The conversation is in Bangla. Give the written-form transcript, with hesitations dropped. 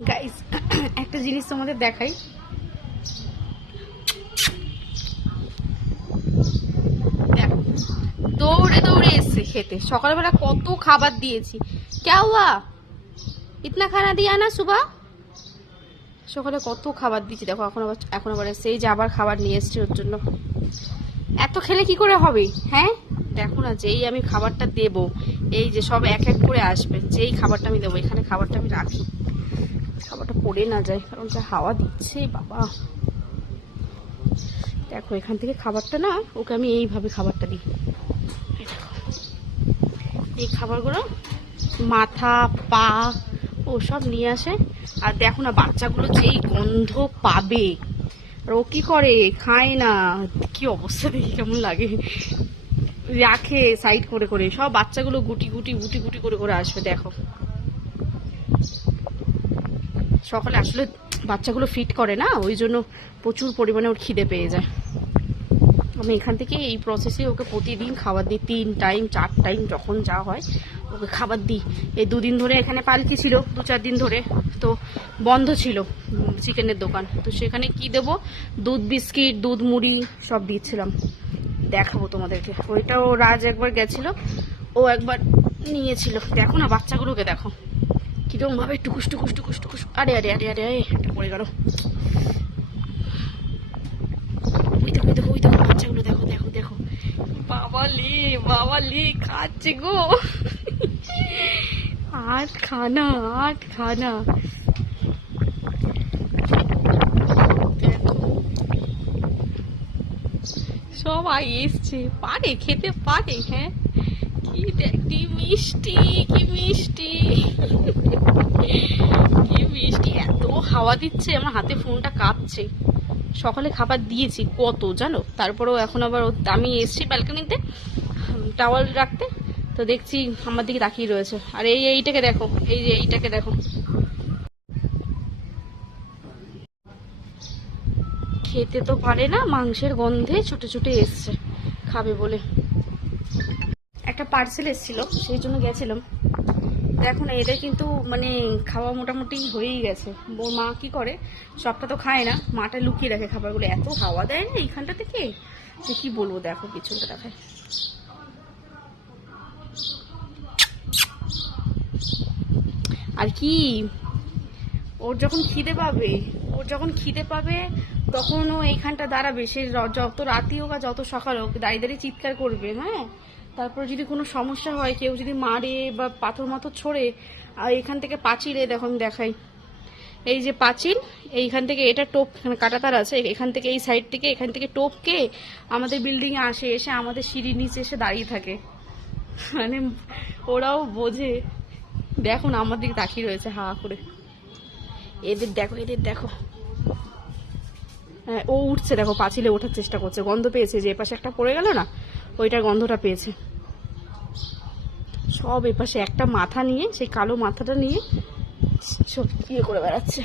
গাইস একটা জিনিস তোমাদের দেখাই। দেখো দৌড়ে দৌড়ে এসছে খেতে। সকালবেলা কত খাবার দিয়েছি। ক্যা হুয়া ইতনা খানা দিয়া না সুবা। সকালে কত খাবার দিয়েছি দেখো, এখন আবার এসছে। এই যে আবার খাবার নিয়ে এসছে ওর জন্য। এত খেলে কি করে হবে? হ্যাঁ দেখো না, যেই আমি খাবারটা দেবো এই যে সব এক এক করে আসবে। যেই খাবারটা আমি দেবো, এখানে খাবারটা আমি রাখি, খাবারটা পড়ে না যায়, কারণ যা হাওয়া দিচ্ছে বাবা। দেখো এখান থেকে খাবারটা না, ওকে আমি এইভাবে খাবারটা দিই। এই খাবারগুলো মাথা পা ও সব নিয়ে আসে। আর দেখো না বাচ্চাগুলো যেই গন্ধ পাবে, আর ও কি করে, খায় না। কি অবস্থা দেখি কেমন লাগে। রাখে সাইড করে করে, সব বাচ্চাগুলো গুটি গুটি গুটি গুটি করে করে আসবে। দেখো সকালে আসলে বাচ্চাগুলো ফিট করে না, ওই জন্য প্রচুর পরিমাণে ওর খিদে পেয়ে যায়। আমি এখান থেকে এই প্রসেসে ওকে প্রতিদিন খাবার দিই, 3 টাইম 4 টাইম যখন যা হয় ওকে খাবার দিই। এই 2 দিন ধরে এখানে পালকি ছিল, 2-4 দিন ধরে তো বন্ধ ছিল চিকেনের দোকান, তো সেখানে কি দেবো, দুধ বিস্কিট দুধ মুড়ি সব দিচ্ছিলাম। দেখাবো তোমাদেরকে। ওইটাও রাজ একবার গেছিল, ও একবার নিয়েছিল। দেখো না বাচ্চাগুলোকে দেখো কিরকম ভাবে টুকুস টুকুস টুকুস টুকুস। আরে আরে আরে আরে একটা পড়ে গেল। ওই দেখো দেখো ওই দেখো বাচ্চাগুলো দেখো দেখো দেখো। বাবা লে খাচ্ছে গো। আট খানা আট খানা। সবাই এসছে, পারে খেতে পারে। হ্যাঁ কি মিষ্টি কি মিষ্টি কি মিষ্টি। এত হাওয়া দিচ্ছে আমার হাতে ফোনটা কাঁপছে। সকালে খাবার দিয়েছি কত জানো, তারপরেও এখন আবার আমি এসছি ব্যালকনিতে টাওয়াল রাখতে, তো দেখছি আমার দিকে তাকিয়ে রয়েছে। আর এইটাকে দেখো, এই যে এইটাকে দেখো, খেতে তো পারে না, মাংসের গন্ধে ছুটে ছুটে এসছে খাবে বলে। একটা পার্সেল এসেছিল সেই জন্য গেছিলাম। দেখো না এদের কিন্তু মানে খাওয়া মোটামুটি হয়েই গেছে। ওর মা কি করে, সবটা তো খায় না, মাটা লুকিয়ে রাখে খাবারগুলো। এত হাওয়া দেয় না এইখানটা থেকে যে কি বলবো। দেখো পিছনটা দেখায়। আর কি ওর যখন খিদে পাবে তখন ও এইখানটা দাঁড়াবে। সে যত রাতি হোক আর যত সকাল হোক দাঁড়িয়ে দাঁড়িয়ে চিৎকার করবে। হ্যাঁ তারপর যদি কোনো সমস্যা হয়, কেউ যদি মারে বা পাথর মাথর ছোড়ে, আর এখান থেকে পাঁচিলে দেখো আমি দেখাই, এই যে পাঁচিল, এইখান থেকে এটা টোপ কাটাতার আছে, এখান থেকে এই সাইড থেকে এখান থেকে টোপকে আমাদের বিল্ডিংয়ে আসে, এসে আমাদের সিঁড়ির নিচে এসে দাঁড়িয়ে থাকে। মানে ওরাও বোঝে। দেখো না আমার দিকে তাকিয়ে রয়েছে হা করে। এদের দেখো হ্যাঁ ও উঠছে দেখো, পাঁচিলে ওঠার চেষ্টা করছে, গন্ধ পেয়েছে যে এপাশে একটা পড়ে গেল না, ওইটার গন্ধটা পেয়েছে। সব এপাশে একটা মাথা নিয়ে, সেই কালো মাথাটা নিয়ে সব ইয়ে করে বেড়াচ্ছে।